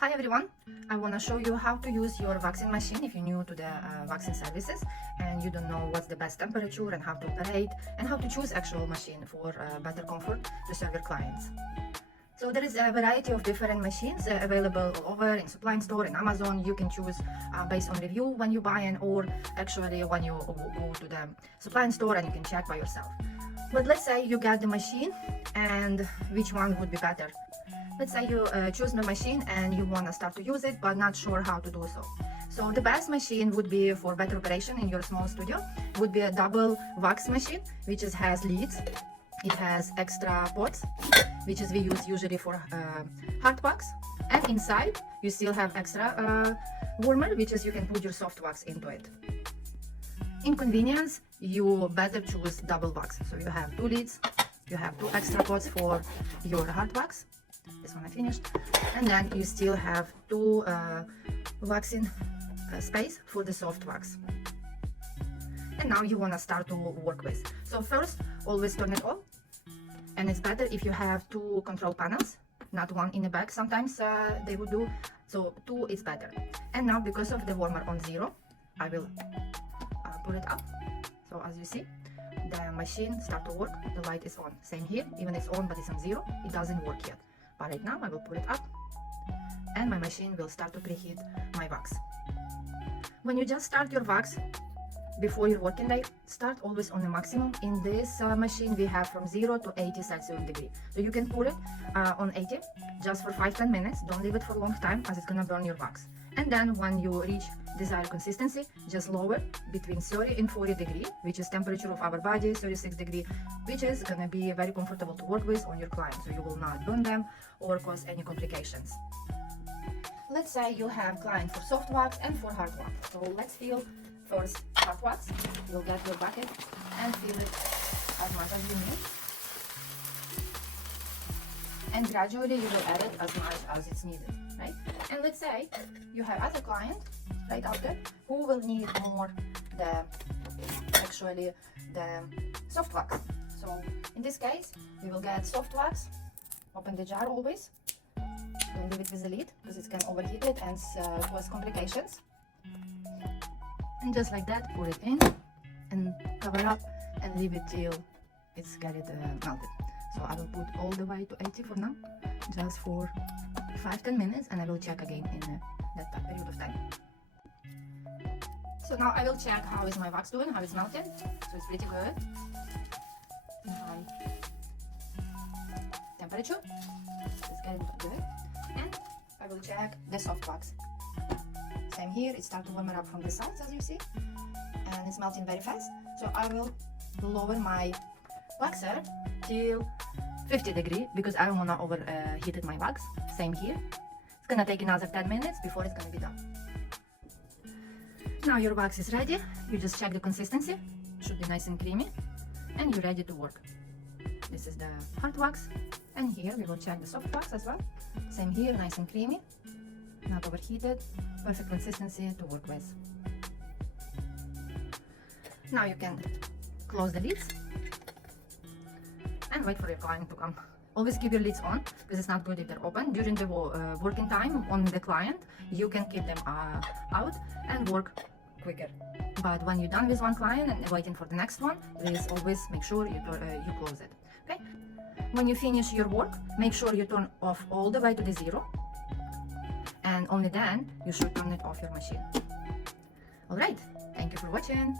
Hi everyone, I want to show you how to use your waxing machine if you're new to the waxing services and you don't know what's the best temperature and how to operate and how to choose actual machine for better comfort to serve your clients. So there is a variety of different machines available all over in supply store, in Amazon. You can choose based on review when you buy it, or actually when you go to the supply store and you can check by yourself. But let's say you get the machine and which one would be better. Let's say you choose the machine and you want to start to use it but not sure how to do so. So the best machine would be for better operation in your small studio would be a double wax machine, which has leads. It has extra pots, which is we use usually for hard wax, and inside you still have extra warmer, which is you can put your soft wax into it. In convenience, you better choose double wax. So you have two leads, you have two extra pots for your hard wax. This one I finished, and then you still have two waxing space for the soft wax. And now you want to start to work with. So first, always turn it on, and it's better if you have two control panels, not one in the back. Sometimes they would do, so two is better. And now because of the warmer on 0, I will put it up. So as you see, the machine start to work, the light is on. Same here, even it's on but it's on 0, it doesn't work yet. But right now I will put it up and my machine will start to preheat my wax. When you just start your wax before your working day, start always on the maximum. In this machine we have from 0 to 80 Celsius degree. So you can put it on 80 just for 5-10 minutes. Don't leave it for a long time as it's gonna burn your wax. And then when you reach desired consistency, just lower between 30 and 40 degree, which is temperature of our body, 36 degree, which is gonna be very comfortable to work with on your client, so you will not burn them or cause any complications. Let's say you have client for soft wax and for hard wax. So let's fill first hard wax. You'll get your bucket and fill it as much as you need. And gradually you will add it as much as it's needed, right? And let's say you have other client right out there who will need more the soft wax. So in this case, we will get soft wax. Open the jar always. Don't leave it with the lid because it can overheat it and cause complications. And just like that, pour it in and cover up and leave it till it's melted. So I will put all the way to 80 for now, just for 5-10 minutes, and I will check again in that period of time. So now I will check how is my wax doing, how it's melted. So it's pretty good. High temperature. It's getting good. And I will check the soft wax. Same here, it starts to warm up from the sides as you see, and it's melting very fast. So I will lower my waxer till 50 degrees because I don't want to overheat my wax. Same here. It's gonna take another 10 minutes before it's gonna be done. Now your wax is ready. You just check the consistency. It should be nice and creamy, and you're ready to work. This is the hard wax, and here we will check the soft wax as well. Same here, nice and creamy, not overheated, perfect consistency to work with. Now you can close the lids and wait for your client to come. Always keep your lids on because it's not good if they're open. During the working time on the client, you can keep them out and work quicker. But when you're done with one client and waiting for the next one, please always make sure you close it. Okay? When you finish your work, make sure you turn off all the way to the 0, and only then you should turn it off your machine. Alright, thank you for watching.